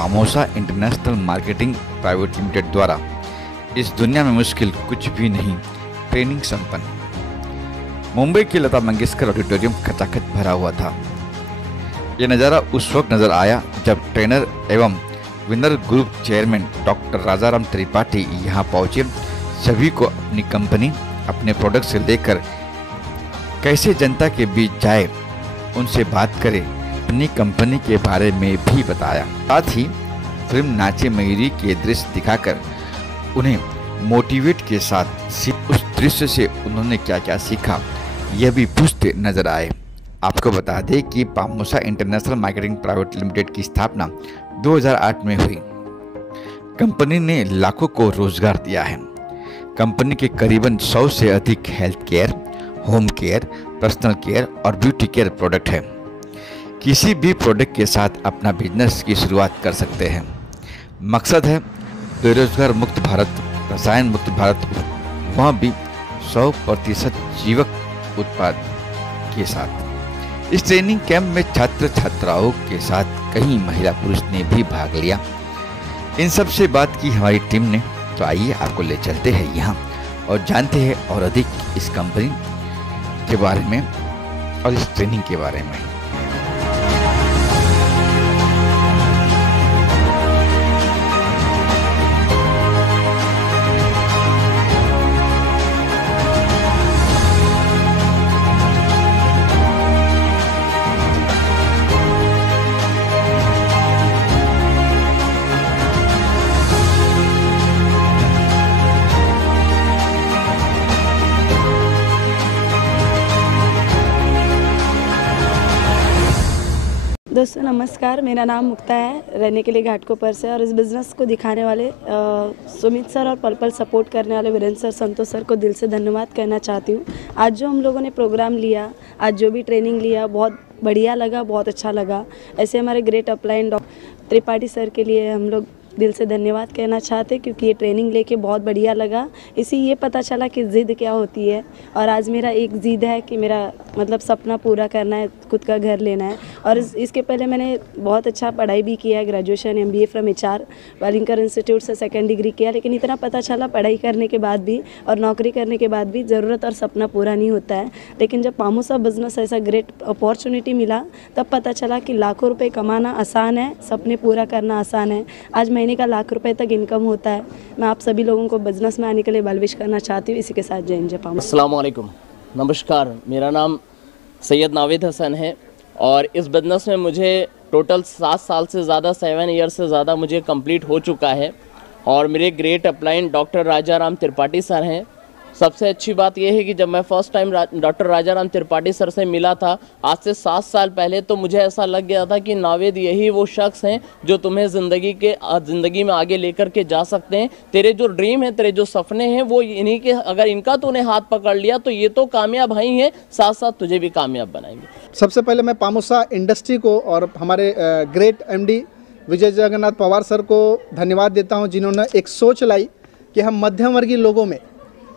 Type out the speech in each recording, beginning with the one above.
पामोसा international marketing private limited द्वारा इस दुनिया में मुश्किल कुछ भी नहीं ट्रेनिंग संपन्न। मुंबई की लता मंगेशकर ऑडिटोरियम खचाखच भरा हुआ था। ये नज़ारा उस वक्त नजर आया जब ट्रेनर एवं winner group chairman doctor Rajaram Tripathi यहाँ पहुँचे। सभी को अपनी कंपनी अपने प्रोडक्ट से लेकर कैसे जनता के बीच जाए उनसे बात करे, अपनी कंपनी के बारे में भी बताया। साथ ही फिल्म नाचे मयूरी के दृश्य दिखाकर उन्हें मोटिवेट के साथ उस दृश्य से उन्होंने क्या क्या सीखा यह भी पूछते नजर आए। आपको बता दें कि पामोसा इंटरनेशनल मार्केटिंग प्राइवेट लिमिटेड की स्थापना 2008 में हुई। कंपनी ने लाखों को रोजगार दिया है। कंपनी के करीबन 100 से अधिक health care, home care, personal care और ब्यूटी केयर प्रोडक्ट है। किसी भी प्रोडक्ट के साथ अपना बिजनेस की शुरुआत कर सकते हैं। मकसद है बेरोजगार मुक्त भारत, रसायन मुक्त भारत, वह भी 100% जीवक उत्पाद के साथ। इस ट्रेनिंग कैंप में छात्र छात्राओं के साथ कई महिला पुरुष ने भी भाग लिया। इन सब से बात की हमारी टीम ने, तो आइए आपको ले चलते हैं यहाँ और जानते हैं और अधिक इस कंपनी के बारे में और इस ट्रेनिंग के बारे में। दोस्तों नमस्कार, मेरा नाम मुक्ता है, रहने के लिए घाटकोपर से। और इस बिज़नेस को दिखाने वाले सुमित सर और पल पल सपोर्ट करने वाले वीरेंद्र सर, संतोष सर को दिल से धन्यवाद कहना चाहती हूँ। आज जो हम लोगों ने प्रोग्राम लिया, आज जो भी ट्रेनिंग लिया, बहुत बढ़िया लगा, बहुत अच्छा लगा। ऐसे हमारे great upline doctor Tripathi sir के लिए हम लोग दिल से धन्यवाद कहना चाहते, क्योंकि ये ट्रेनिंग लेके बहुत बढ़िया लगा। इसी ये पता चला कि ज़िद क्या होती है। और आज मेरा एक ज़िद है कि मेरा मतलब सपना पूरा करना है, खुद का घर लेना है। और इसके पहले मैंने बहुत अच्छा पढ़ाई भी किया है, graduation MBA from HR Walinkar institute से 2nd डिग्री किया। लेकिन इतना पता चला पढ़ाई करने के बाद भी और नौकरी करने के बाद भी ज़रूरत और सपना पूरा नहीं होता है। लेकिन जब पामोसा बिजनेस ऐसा ग्रेट अपॉर्चुनिटी मिला, तब पता चला कि लाखों रुपये कमाना आसान है, सपने पूरा करना आसान है। आज महीने का लाख रुपए तक इनकम होता है। मैं आप सभी लोगों को बिजनेस में आने के लिए बलविश करना चाहती हूँ। इसी के साथ जय हिंद, जय पामोसा। अस्सलाम वालेकुम, नमस्कार। मेरा नाम सैयद नाविद हसन है और इस बिज़नेस में मुझे टोटल 7 साल से ज़्यादा, 7 ईयर से ज़्यादा मुझे कंप्लीट हो चुका है। और मेरे great upline doctor Rajaram Tripathi sir हैं। सबसे अच्छी बात यह है कि जब मैं first time doctor Rajaram Tripathi sir से मिला था आज से 7 साल पहले, तो मुझे ऐसा लग गया था कि नावेद यही वो शख्स हैं जो तुम्हें ज़िंदगी में आगे लेकर के जा सकते हैं। तेरे जो ड्रीम है, तेरे जो सपने हैं, वो इन्हीं के, अगर इनका तूने हाथ पकड़ लिया तो ये तो कामयाब ही हैं, साथ साथ तुझे भी कामयाब बनाएंगे। सबसे पहले मैं पामोसा इंडस्ट्री को और हमारे ग्रेट MD विजय जगन्नाथ पवार सर को धन्यवाद देता हूँ, जिन्होंने एक सोच लाई कि हम मध्यम वर्गीय लोगों में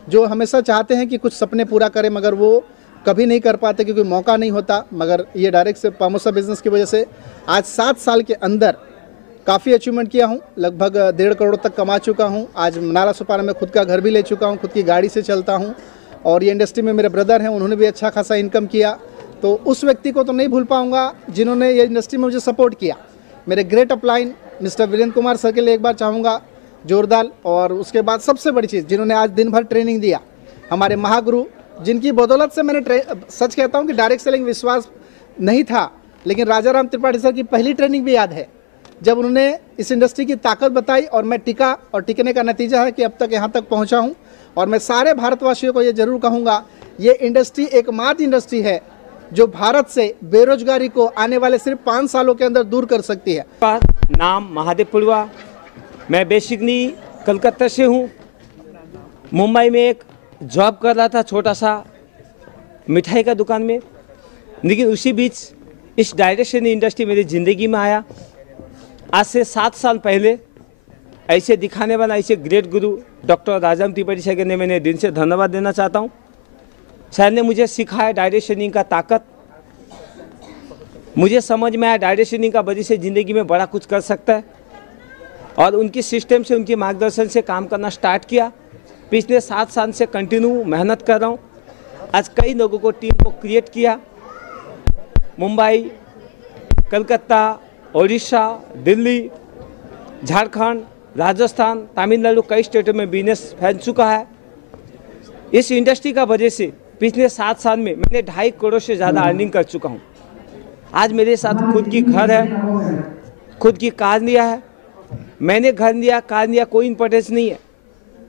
जो हमेशा चाहते हैं कि कुछ सपने पूरा करें, मगर वो कभी नहीं कर पाते क्योंकि मौका नहीं होता। मगर ये डायरेक्ट से पामोसा बिजनेस की वजह से आज 7 साल के अंदर काफ़ी अचीवमेंट किया हूँ। लगभग 1.5 करोड़ तक कमा चुका हूँ। आज नाला सुपारा में खुद का घर भी ले चुका हूँ, खुद की गाड़ी से चलता हूँ। और ये इंडस्ट्री में मेरे ब्रदर हैं, उन्होंने भी अच्छा खासा इनकम किया। तो उस व्यक्ति को तो नहीं भूल पाऊँगा जिन्होंने ये इंडस्ट्री में मुझे सपोर्ट किया। मेरे great upline mister Virendra Kumar sir के लिए एक बार चाहूँगा जोरदार। और उसके बाद सबसे बड़ी चीज़, जिन्होंने आज दिन भर ट्रेनिंग दिया, हमारे महागुरु, जिनकी बदौलत से मैंने सच कहता हूं कि डायरेक्ट सेलिंग विश्वास नहीं था, लेकिन राजाराम त्रिपाठी सर की पहली ट्रेनिंग भी याद है जब उन्होंने इस इंडस्ट्री की ताकत बताई और मैं टिका। और टिकने का नतीजा है कि अब तक यहाँ तक पहुँचा हूँ। और मैं सारे भारतवासियों को ये जरूर कहूँगा, ये इंडस्ट्री एकमात्र इंडस्ट्री है जो भारत से बेरोजगारी को आने वाले सिर्फ 5 सालों के अंदर दूर कर सकती है। नाम महादेव पुलवा, मैं बेसिकली कलकत्ता से हूँ। मुंबई में एक जॉब कर रहा था, छोटा सा मिठाई का दुकान में। लेकिन उसी बीच इस डायरेक्शन इंडस्ट्री मेरी ज़िंदगी में आया। आज से 7 साल पहले ऐसे दिखाने वाला, ऐसे ग्रेट गुरु डॉक्टर राजाराम त्रिपाठी सर के मैंने दिल से धन्यवाद देना चाहता हूँ। सर ने मुझे सिखाया डायरेक्शनिंग का ताकत। मुझे समझ में आया डायरेक्शनिंग का वजह से ज़िंदगी में बड़ा कुछ कर सकता है। और उनकी सिस्टम से, उनके मार्गदर्शन से काम करना स्टार्ट किया। पिछले 7 साल से कंटिन्यू मेहनत कर रहा हूँ। आज कई लोगों को टीम को क्रिएट किया। मुंबई, कलकत्ता, उड़ीसा, दिल्ली, झारखंड, राजस्थान, तमिलनाडु, कई स्टेटों में बिजनेस फैल चुका है। इस इंडस्ट्री का वजह से पिछले 7 साल में मैंने 2.5 करोड़ से ज़्यादा अर्निंग कर चुका हूँ। आज मेरे साथ खुद की घर है, खुद की कार लिया है। मैंने घर लिया, कार लिया, कोई इंपॉर्टेंस नहीं है,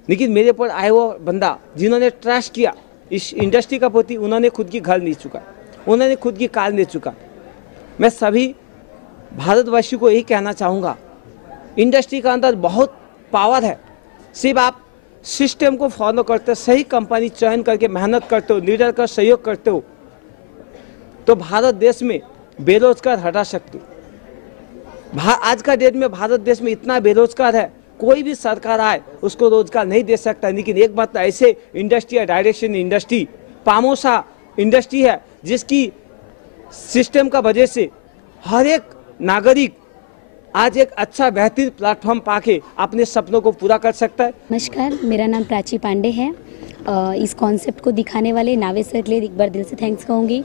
लेकिन मेरे पर आए वो बंदा जिन्होंने ट्रस्ट किया इस इंडस्ट्री का प्रति, उन्होंने खुद की घर ले चुका, उन्होंने खुद की कार ले चुका। मैं सभी भारतवासियों को यही कहना चाहूँगा, इंडस्ट्री का अंदर बहुत पावर है। सिर्फ आप सिस्टम को फॉलो करते हो, सही कंपनी चयन करके मेहनत करते हो, लीडर का सहयोग करते हो, तो भारत देश में बेरोजगार हटा सकते हो। आज का डेट में भारत देश में इतना बेरोजगार है, कोई भी सरकार आए उसको रोजगार नहीं दे सकता। लेकिन एक बात ऐसे इंडस्ट्री है, डायरेक्शन इंडस्ट्री, पामोसा इंडस्ट्री है, जिसकी सिस्टम का वजह से हर एक नागरिक आज एक अच्छा बेहतरीन प्लेटफॉर्म पाके अपने सपनों को पूरा कर सकता है। नमस्कार, मेरा नाम प्राची पांडे है। इस कॉन्सेप्ट को दिखाने वाले नावेद सर के लिए एक बार दिल से थैंक्स कहूँगी।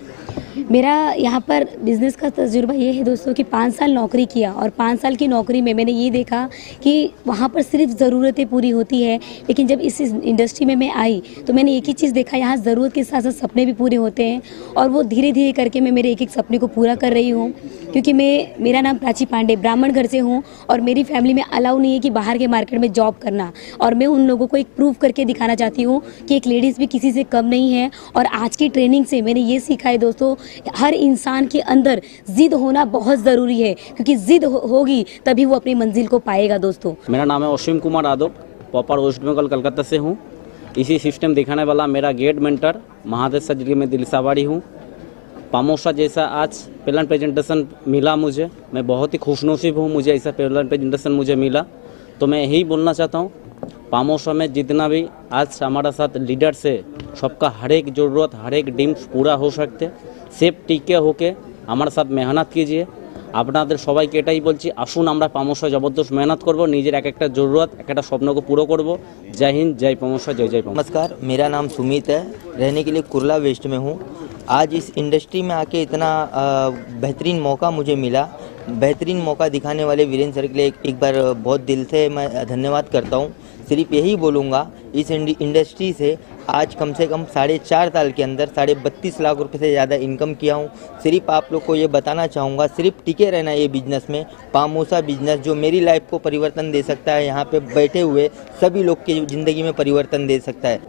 मेरा यहाँ पर बिज़नेस का तजुर्बा ये है दोस्तों कि 5 साल नौकरी किया, और 5 साल की नौकरी में मैंने ये देखा कि वहाँ पर सिर्फ ज़रूरतें पूरी होती है, लेकिन जब इस इंडस्ट्री में मैं आई तो मैंने एक ही चीज़ देखा, यहाँ ज़रूरत के साथ साथ सपने भी पूरे होते हैं। और वो धीरे धीरे करके मैं मेरे एक सपने को पूरा कर रही हूँ। क्योंकि मेरा नाम प्राची पांडे, ब्राह्मण घर से हूँ, और मेरी फैमिली में अलाउ नहीं है कि बाहर के मार्केट में जॉब करना। और मैं उन लोगों को एक प्रूव करके दिखाना चाहती हूँ कि एक लेडीज़ भी किसी से कम नहीं है। और आज की ट्रेनिंग से मैंने ये सीखा है दोस्तों, हर इंसान के अंदर जिद होना बहुत ज़रूरी है, क्योंकि जिद होगी तभी वो अपनी मंजिल को पाएगा। दोस्तों, मेरा नाम है असीम कुमार यादव, प्रॉपर वेस्ट बंगाल कलकत्ता से हूँ। इसी सिस्टम दिखाने वाला मेरा गेट मेंटर महादेव सर जी में दिलसावाड़ी हूँ। पामोसा जैसा आज पहला प्रेजेंटेशन मिला मुझे, मैं बहुत ही खुशनसीब हूँ, मुझे ऐसा पहला प्रेजेंटेशन मुझे मिला। तो मैं यही बोलना चाहता हूँ, पामोसा में जितना भी आज हमारा साथ लीडर से सबका हर एक ज़रूरत, हर एक ड्रीम्स पूरा हो सकते। सेफ टिके होके हमारे साथ मेहनत कीजिए। আপনাদের সবাইকে এটাই বলছি, আসুন আমরা পামোসা জবরদস্ত মেহনত করব, নিজের এক একটা জরুরত, এক একটা স্বপ্নকে পুরো করব। জয় हिंद, जय पामोसा, जय जय पामोसा। नमस्कार, मेरा नाम सुमित है, रहने के लिए कुर्ला वेस्ट में हूँ। आज इस इंडस्ट्री में आके इतना बेहतरीन मौका मुझे मिला। बेहतरीन मौका दिखाने वाले वीरेंद्र सर के लिए एक बार बहुत दिल से मैं धन्यवाद करता हूँ। सिर्फ यही बोलूँगा, इस इंडस्ट्री से आज कम से कम 4.5 साल के अंदर 32.5 लाख रुपए से ज़्यादा इनकम किया हूँ। सिर्फ आप लोग को ये बताना चाहूँगा, सिर्फ टिके रहना ये बिजनेस में, पामोसा बिजनेस जो मेरी लाइफ को परिवर्तन दे सकता है, यहाँ पे बैठे हुए सभी लोग की ज़िंदगी में परिवर्तन दे सकता है।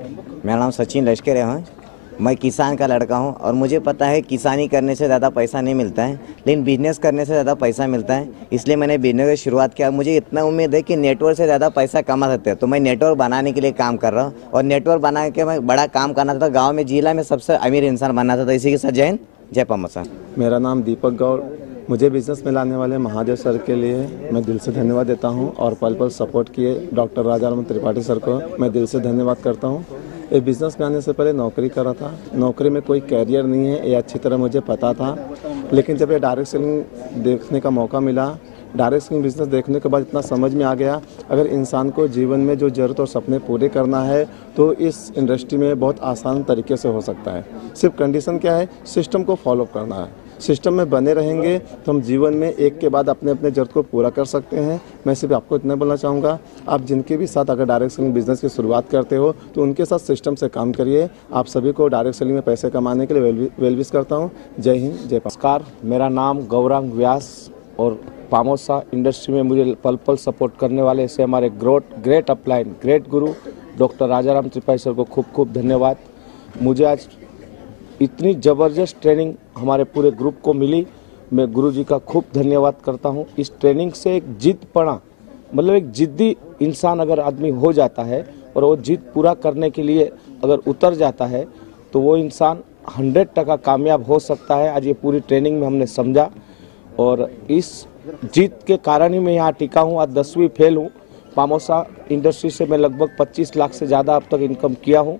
मेरा नाम सचिन लश्कर है, मैं किसान का लड़का हूं, और मुझे पता है किसानी करने से ज़्यादा पैसा नहीं मिलता है, लेकिन बिजनेस करने से ज़्यादा पैसा मिलता है। इसलिए मैंने बिजनेस की शुरुआत किया। मुझे इतना उम्मीद है कि नेटवर्क से ज़्यादा पैसा कमा सकते हैं, तो मैं नेटवर्क बनाने के लिए काम कर रहा हूँ। और नेटवर्क बना के मैं बड़ा काम करना था, गाँव में जिला में सबसे अमीर इंसान बनना था। तो इसी के साथ जय हिंद, जय पामोसा। मेरा नाम दीपक गौड़। मुझे बिज़नेस में लाने वाले महादेव सर के लिए मैं दिल से धन्यवाद देता हूं, और पल पल सपोर्ट किए डॉक्टर राजाराम त्रिपाठी सर को मैं दिल से धन्यवाद करता हूं। ये बिज़नेस में आने से पहले नौकरी कर रहा था, नौकरी में कोई कैरियर नहीं है, ये अच्छी तरह मुझे पता था। लेकिन जब ये डायरेक्ट सेलिंग देखने का मौका मिला, डायरेक्ट सेलिंग बिज़नेस देखने के बाद इतना समझ में आ गया, अगर इंसान को जीवन में जो ज़रूरत और सपने पूरे करना है तो इस इंडस्ट्री में बहुत आसान तरीके से हो सकता है। सिर्फ कंडीशन क्या है, सिस्टम को फॉलो करना है। सिस्टम में बने रहेंगे तो हम जीवन में एक के बाद अपने अपने ज़रूरत को पूरा कर सकते हैं। मैं सिर्फ आपको इतना बोलना चाहूँगा, आप जिनके भी साथ अगर डायरेक्ट सेलिंग बिजनेस की शुरुआत करते हो तो उनके साथ सिस्टम से काम करिए। आप सभी को डायरेक्ट सेलिंग में पैसे कमाने के लिए वेलविश करता हूँ। जय हिंद, जय पामोसा। नमस्कार, मेरा नाम गौरांग व्यास, और पामोसा इंडस्ट्री में मुझे पल पल सपोर्ट करने वाले से हमारे ग्रेट अपलाइन, ग्रेट गुरु डॉक्टर राजाराम त्रिपाठी सर को खूब खूब धन्यवाद। मुझे आज इतनी ज़बरदस्त ट्रेनिंग हमारे पूरे ग्रुप को मिली, मैं गुरुजी का खूब धन्यवाद करता हूं। इस ट्रेनिंग से एक जिद्दपना, मतलब एक जिद्दी इंसान अगर आदमी हो जाता है और वो जिद पूरा करने के लिए अगर उतर जाता है तो वो इंसान 100% कामयाब हो सकता है। आज ये पूरी ट्रेनिंग में हमने समझा, और इस जीत के कारण ही मैं यहाँ टिका हूँ। आज 10वीं फेल हूँ। पामोसा इंडस्ट्री से मैं लगभग 25 लाख से ज़्यादा अब तक इनकम किया हूँ।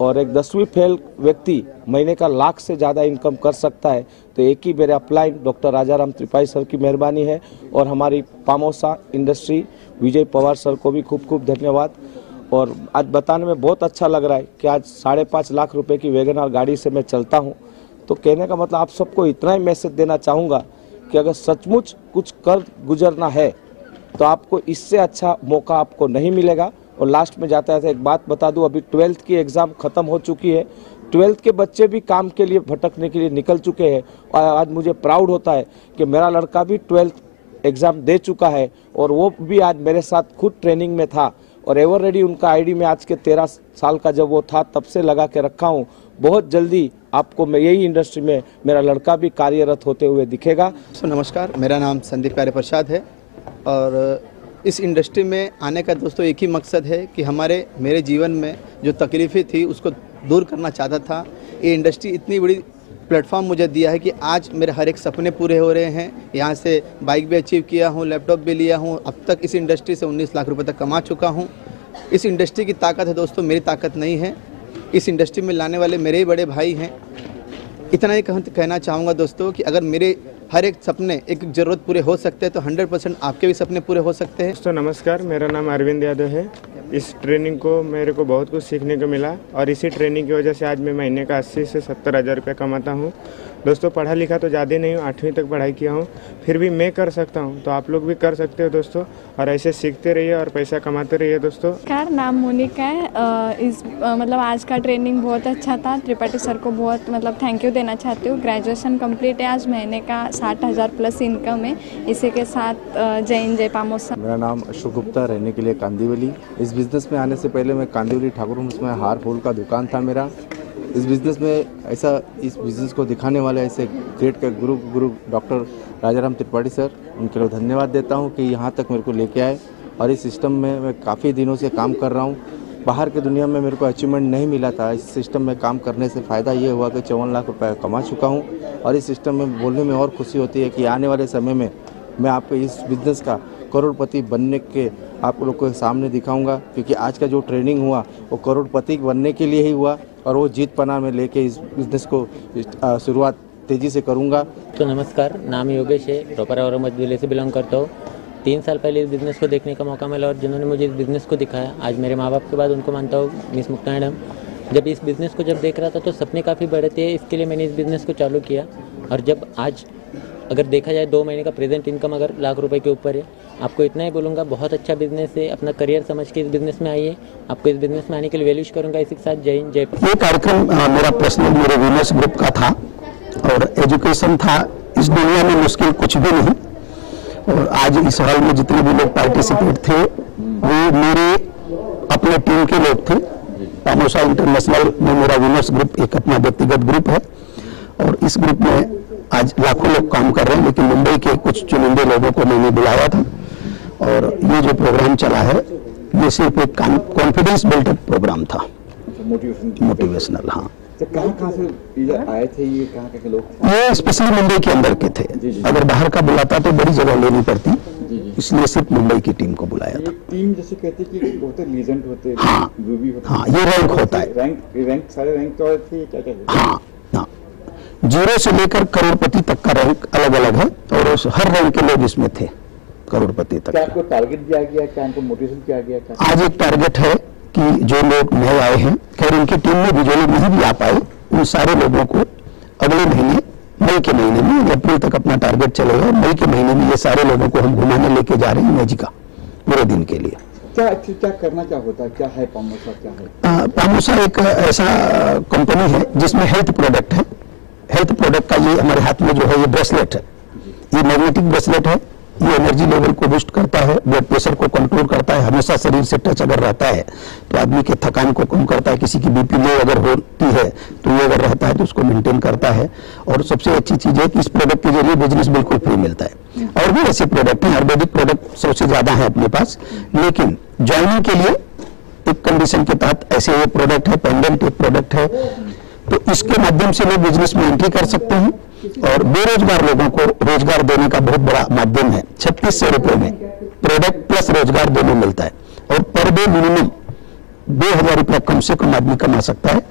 और एक 10वीं फेल व्यक्ति महीने का लाख से ज़्यादा इनकम कर सकता है। तो एक ही मेरे upline doctor Rajaram Tripathi sir की मेहरबानी है और हमारी पामोसा इंडस्ट्री विजय पवार सर को भी खूब खूब धन्यवाद। और आज बताने में बहुत अच्छा लग रहा है कि आज 5.5 लाख रुपए की वैगनआर गाड़ी से मैं चलता हूँ। तो कहने का मतलब आप सबको इतना ही मैसेज देना चाहूँगा कि अगर सचमुच कुछ कर गुजरना है तो आपको इससे अच्छा मौका आपको नहीं मिलेगा। और लास्ट में जाते जाते एक बात बता दूं, अभी 12th की एग्ज़ाम ख़त्म हो चुकी है। 12th के बच्चे भी काम के लिए भटकने के लिए निकल चुके हैं और आज मुझे प्राउड होता है कि मेरा लड़का भी 12th एग्ज़ाम दे चुका है और वो भी आज मेरे साथ खुद ट्रेनिंग में था। और एवर रेडी उनका आईडी में आज के 13 साल का जब वो था तब से लगा के रखा हूँ। बहुत जल्दी आपको मैं यही इंडस्ट्री में मेरा लड़का भी कार्यरत होते हुए दिखेगा। नमस्कार, मेरा नाम संदीप प्यारे प्रसाद है और इस इंडस्ट्री में आने का दोस्तों एक ही मकसद है कि मेरे जीवन में जो तकलीफ़ें थी उसको दूर करना चाहता था। ये इंडस्ट्री इतनी बड़ी प्लेटफॉर्म मुझे दिया है कि आज मेरे हर एक सपने पूरे हो रहे हैं। यहाँ से बाइक भी अचीव किया हूँ, लैपटॉप भी लिया हूँ। अब तक इस इंडस्ट्री से 19 लाख रुपए तक कमा चुका हूँ। इस इंडस्ट्री की ताकत है दोस्तों, मेरी ताकत नहीं है। इस इंडस्ट्री में लाने वाले मेरे ही बड़े भाई हैं। इतना ही कहना चाहूँगा दोस्तों कि अगर मेरे हर एक सपने एक ज़रूरत पूरे हो सकते हैं तो 100% आपके भी सपने पूरे हो सकते हैं। दोस्तों नमस्कार, मेरा नाम अरविंद यादव है। इस ट्रेनिंग को मेरे को बहुत कुछ सीखने को मिला और इसी ट्रेनिंग की वजह से आज मैं महीने का 80 से 70 हज़ार रुपये कमाता हूँ। दोस्तों पढ़ा लिखा तो ज़्यादा नहीं हूँ, 8वीं तक पढ़ाई किया हूँ, फिर भी मैं कर सकता हूँ तो आप लोग भी कर सकते हो दोस्तों। और ऐसे सीखते रहिए और पैसा कमाते रहिए दोस्तों। नमस्कार, नाम मोनिका है। मतलब आज का ट्रेनिंग बहुत अच्छा था। त्रिपाठी सर को बहुत थैंक यू देना चाहती हूँ। ग्रेजुएशन कंप्लीट है, आज महीने का 60,000 प्लस इनकम है। इसी के साथ जय हिंद जय पामोसा। मेरा नाम अशोक गुप्ता, रहने के लिए कांदीवली। इस बिज़नेस में आने से पहले मैं कांदीवली ठाकुर होम्स में हार फूल का दुकान था मेरा। इस बिज़नेस में इस बिज़नेस को दिखाने वाले ऐसे ग्रेट का गुरु डॉक्टर राजाराम त्रिपाठी सर, उनके लिए धन्यवाद देता हूं कि यहाँ तक मेरे को लेके आए। और इस सिस्टम में मैं काफ़ी दिनों से काम कर रहा हूं। बाहर की दुनिया में मेरे को अचीवमेंट नहीं मिला था। इस सिस्टम में काम करने से फ़ायदा ये हुआ कि 54 लाख रुपए कमा चुका हूँ। और इस सिस्टम में बोलने में और खुशी होती है कि आने वाले समय में मैं आपको इस बिज़नेस का करोड़पति बनने के आप लोग को सामने दिखाऊंगा, क्योंकि आज का जो ट्रेनिंग हुआ वो करोड़पति बनने के लिए ही हुआ और वो जीत पना में लेके इस बिज़नेस को शुरुआत तेज़ी से करूंगा। तो नमस्कार, नाम योगेश है, प्रॉपर औरंगाबाद जिले से बिलोंग करता हूँ। 3 साल पहले इस बिज़नेस को देखने का मौका मिला और जिन्होंने मुझे इस बिज़नेस को दिखाया, आज मेरे माँ बाप के बाद उनको मानता हूँ, मिस मुक्ता मैडम। जब इस बिज़नेस को देख रहा था तो सपने काफ़ी बड़े थे, इसके लिए मैंने इस बिज़नेस को चालू किया। और जब आज अगर देखा जाए 2 महीने का प्रेजेंट इनकम अगर लाख रुपए के ऊपर है, आपको इतना ही बोलूँगा, बहुत अच्छा बिजनेस है। अपना करियर समझ के इस बिज़नेस में आइए। आपको इस बिज़नेस में आने के लिए वैल्यूज करूँगा। इसी के साथ जय हिंद जय। ये कार्यक्रम मेरा पर्सनल मेरे विनर्स ग्रुप का था और एजुकेशन था। इस दुनिया में मुश्किल कुछ भी नहीं। और आज इस हॉल में जितने भी लोग पार्टिसिपेट थे वो मेरे अपने टीम के लोग थे। पामोसा इंटरनेशनल में मेरा विनर्स ग्रुप एक अपना व्यक्तिगत ग्रुप है और इस ग्रुप में आज लाखों लोग काम कर रहे हैं, लेकिन मुंबई के कुछ चुनिंदे लोगों को मैंने बुलाया था। और ये जो प्रोग्राम चला है ये सिर्फ एक कॉन्फिडेंस बिल्डर प्रोग्राम था, मोटिवेशनल। हाँ, कहाँ से आए थे ये, कहाँ के लोग थे? ये स्पेशली मुंबई के अंदर के थे। अगर बाहर का बुलाता तो बड़ी जगह लेनी पड़ती, इसलिए सिर्फ मुंबई की टीम को बुलाया था। टीम जैसे कहते कि बहुत लीजेंड होते हैं। हाँ, हाँ, ये रैंक होता है। रैंक सारे रैंक तो थे, क्या हाँ, 0 से लेकर करोड़पति तक का रैंक अलग अलग है और हर रैंक के लोग इसमें थे करोड़पति तक। क्या आपको टारगेट दिया गया, क्या आपको मोटिवेशन किया गया? आज एक टारगेट है कि जो लोग नए आए हैं, खैर उनकी टीम में भी जो लोग नहीं भी आ पाए, उन सारे लोगों को अगले महीने मई के महीने में, अप्रैल तक अपना टारगेट चलेगा और मई के महीने में ये सारे लोगों को हम घुमाने लेके जा रहे हैं मैजिका पूरे दिन के लिए। क्या करना क्या होता है, क्या है पामोसा, क्या है? पामोसा एक ऐसा कंपनी है जिसमें हेल्थ प्रोडक्ट है। हेल्थ प्रोडक्ट का ये हमारे हाथ में जो है ये ब्रेसलेट है, ये मैग्नेटिक ब्रेसलेट है। ये एनर्जी लेवल को बूस्ट करता है, ब्लड प्रेशर को कंट्रोल करता है। हमेशा शरीर से टच अगर रहता है तो आदमी के थकान को कम करता है। किसी की बीपी लो अगर होती है तो ये अगर रहता है तो उसको मेंटेन करता है। और सबसे अच्छी चीज़ है कि इस प्रोडक्ट के जरिए बिजनेस बिल्कुल फ्री मिलता है। और भी ऐसे प्रोडक्ट हैं, आयुर्वेदिक प्रोडक्ट सबसे ज़्यादा है अपने पास, लेकिन ज्वाइनिंग के लिए एक कंडीशन के तहत ऐसे ये प्रोडक्ट है, पेंडेंट एक प्रोडक्ट है, तो इसके माध्यम से लोग बिजनेस में एंट्री कर सकते हैं। और बेरोजगार लोगों को रोजगार देने का बहुत बड़ा माध्यम है। 3600 रुपये में प्रोडक्ट प्लस रोजगार दोनों मिलता है और पर डे मिनिमम 2,000 रुपया कम से कम आदमी कमा सकता है,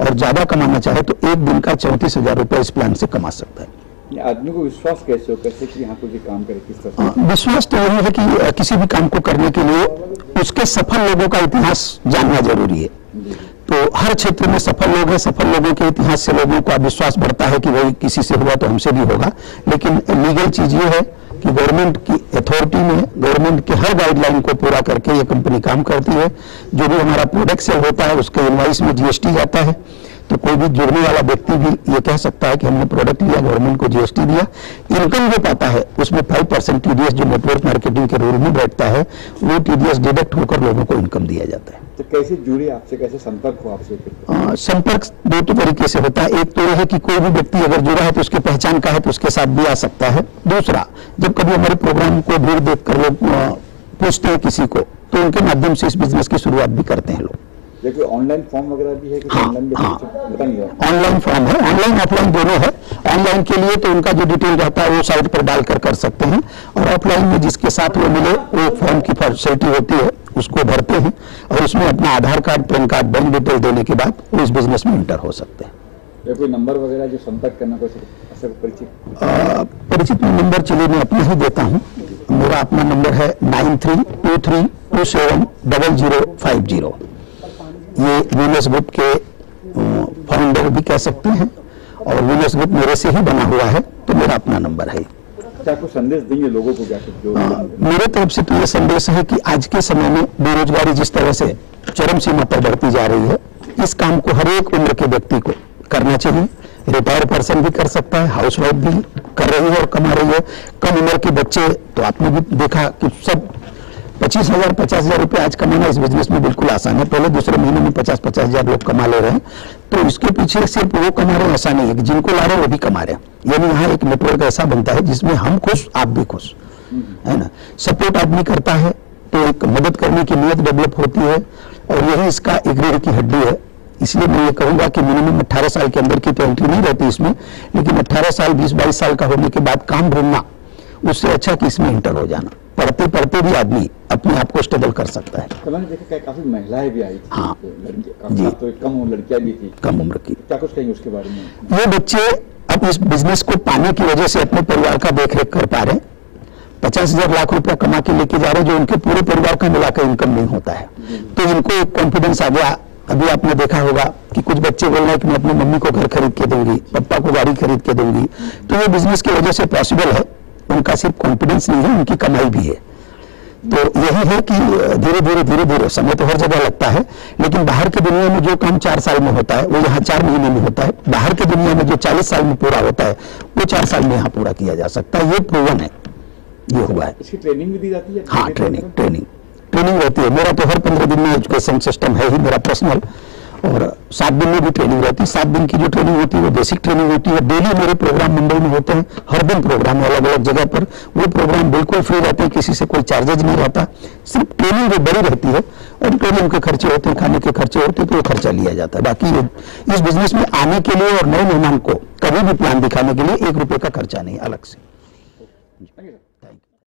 और ज़्यादा कमाना चाहे तो एक दिन का 34,000 रुपया इस प्लान से कमा सकता है। आदमी को विश्वास कैसे हो, कैसे कि यहाँ कोई काम करे, किस तरह से? विश्वास तो यही है कि किसी भी काम को करने के लिए उसके सफल लोगों का इतिहास जानना जरूरी है। तो हर क्षेत्र में सफल लोग हैं, सफल लोगों के इतिहास से लोगों का विश्वास बढ़ता है कि भाई किसी से हुआ तो हमसे भी होगा। लेकिन लीगल चीज ये है कि गवर्नमेंट की अथॉरिटी में गवर्नमेंट के हर गाइडलाइन को पूरा करके ये कंपनी काम करती है। जो भी हमारा प्रोडक्ट सेल होता है उसके इनवॉइस में जीएसटी जाता है, तो कोई भी जुड़ने वाला व्यक्ति भी ये कह सकता है कि हमने प्रोडक्ट लिया, गवर्नमेंट को जीएसटी दिया। इनकम जो पाता है उसमें 5% टीडीएस जो नेटवर्क मार्केटिंग के रूल में बैठता है, वो टीडीएस डिडक्ट होकर लोगों को इनकम दिया जाता है। तो कैसे जुड़े आपसे, कैसे संपर्क हो आपसे? संपर्क दो तरीके से होता है। एक तो यह है कि कोई भी व्यक्ति अगर जुड़ा है तो उसकी पहचान का है तो उसके साथ भी आ सकता है। दूसरा, जब कभी हमारे प्रोग्राम को भीड़ देखकर लोग पूछते हैं किसी को, तो उनके माध्यम से इस बिजनेस की शुरुआत भी करते हैं लोग। देखिए ऑनलाइन फॉर्म वगैरह भी है कि ऑनलाइन बताइए? ऑनलाइन फॉर्म है, ऑनलाइन ऑफलाइन दोनों है। ऑनलाइन के लिए तो उनका जो डिटेल रहता है वो साइट पर डालकर कर सकते हैं, और ऑफलाइन में जिसके साथ वो मिले वो फॉर्म की फैसिलिटी होती है, उसको भरते हैं और उसमें अपना Aadhaar card, PAN card, bank detail देने के बाद वो इस बिजनेस में इंटर हो सकते हैं। या कोई नंबर वगैरह जो संपर्क करना को परिचित नंबर चलिए मैं अपना ही देता हूँ। मेरा अपना नंबर है 9323270050। ये वीनस ग्रुप के फाउंडर भी कह सकते हैं, और वीनस ग्रुप मेरे से ही बना हुआ है, तो मेरा अपना नंबर है। क्या कुछ संदेश देंगे लोगों को? क्या मेरे तरफ से तो ये संदेश है कि आज के समय में बेरोजगारी जिस तरह से चरम सीमा पर बढ़ती जा रही है, इस काम को हर एक उम्र के व्यक्ति को करना चाहिए। रिटायर्ड पर्सन भी कर सकता है, हाउस वाइफ भी कर रही है और कमा रही है। कम उम्र के बच्चे तो आपने भी देखा कि सब 25,000 50,000 रुपये आज कमाना इस बिजनेस में बिल्कुल आसान है। पहले दूसरे महीने में 50,000 लोग कमा ले रहे हैं, तो इसके पीछे सिर्फ वो कमा रहे हैं ऐसा नहीं है कि जिनको ला रहे हैं वो भी कमा रहे हैं। यानी यहाँ एक नेटवर्क ऐसा बनता है जिसमें हम खुश, आप भी खुश, है ना। सपोर्ट आदमी करता है तो एक मदद करने की नीयत डेवलप होती है, और यही इसका एक रीढ़ की हड्डी है। इसलिए मैं ये कहूँगा कि मिनिमम 18 साल के अंदर की तो एंट्री नहीं रहती इसमें, लेकिन 18 साल 20-22 साल का होने के बाद काम ढूंढना उससे अच्छा कि इसमें इंटर हो जाना। पढ़ते पढ़ते भी आदमी अपने आप को स्टेबल कर सकता है। तो मैंने देखा काफी महिलाएं भी आई थी। हाँ जी, तो कम उम्र लड़कियां भी थी, कम उम्र की। क्या कुछ कहेंगे उसके बारे में? ये बच्चे अब इस बिजनेस को पाने की वजह से अपने परिवार का देख रेख कर पा रहे हैं। 50,000 लाख रुपया कमा के लेके जा रहे हैं, जो उनके पूरे परिवार का मिलाकर इनकम नहीं होता है। तो इनको एक कॉन्फिडेंस आ गया। अभी आपने देखा होगा कि कुछ बच्चे बोल रहे हैं कि मैं अपनी मम्मी को घर खरीद के दूंगी, पापा को गाड़ी खरीद के दूंगी। तो ये बिजनेस की वजह से पॉसिबल है। उनका सिर्फ कॉन्फिडेंस नहीं है, उनकी कमाई भी है। तो यही है कि धीरे धीरे समय तो हर जगह लगता है, लेकिन बाहर की दुनिया में जो काम 4 साल में होता है वो यहाँ 4 महीने में होता है। बाहर की दुनिया में जो 40 साल में पूरा होता है वो 4 साल में यहाँ पूरा किया जा सकता है। ये प्रूवन है, ये हुआ है। इसकी ट्रेनिंग भी दी जाती है? हाँ, ट्रेनिंग रहती है। मेरा तो हर 15 दिन में एजुकेशन सिस्टम है ही मेरा पर्सनल, और 7 दिन में भी ट्रेनिंग रहती है। 7 दिन की जो ट्रेनिंग होती है वो बेसिक ट्रेनिंग होती है। डेली मेरे प्रोग्राम मुंबई में होते हैं, हर दिन प्रोग्राम अलग अलग जगह पर। वो प्रोग्राम बिल्कुल फ्री रहते हैं, किसी से कोई चार्जेज नहीं रहता। सिर्फ ट्रेनिंग जो बड़ी रहती है, और ट्रेनिंग के खर्चे होते हैं, खाने के खर्चे होते हैं, तो वो खर्चा लिया जाता है। बाकी इस बिजनेस में आने के लिए और नए मेहमान को कभी भी प्लान दिखाने के लिए 1 रुपये का खर्चा नहीं अलग से।